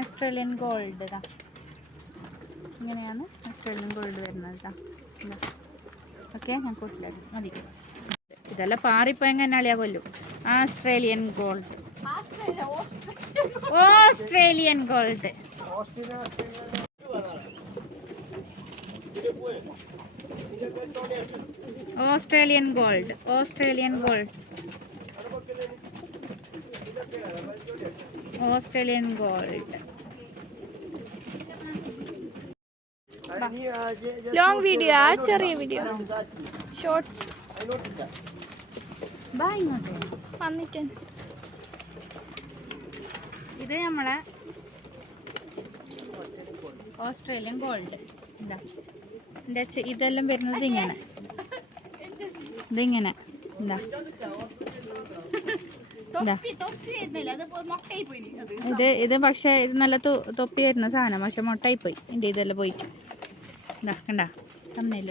Australian gold ഇതാ, ഇങ്ങനെയാണ് Australian gold വരുന്നത് കേട്ടോ. ഓക്കെ, ഞാൻ കൂട്ടിലേക്ക് മതി. ഇതെല്ലാം പാറിപ്പോ എങ്ങനെയാളിയാ കൊല്ലും. Australian gold, Australian gold. Australian gold, Australian gold, Australian gold. Long video ആ ചെറിയ വീഡിയോ ഷോർട്സ് ഇങ്ങോട്ട് വന്നിട്ട് ഇത് നമ്മളെ ഓസ്ട്രേലിയൻ ഗോൾഡ്. എന്താ ഇതെല്ലാം വരുന്നത് ഇങ്ങനെ, ഇതിങ്ങനെ എന്താ ഇത് പക്ഷെ ഇത് നല്ല തൊപ്പി വരുന്ന സാധനം, പക്ഷെ മുട്ടായി പോയി എൻ്റെ ഇതെല്ലാം പോയിട്ട്. കണ്ടാ കണ്ടാ തമ്മിൽ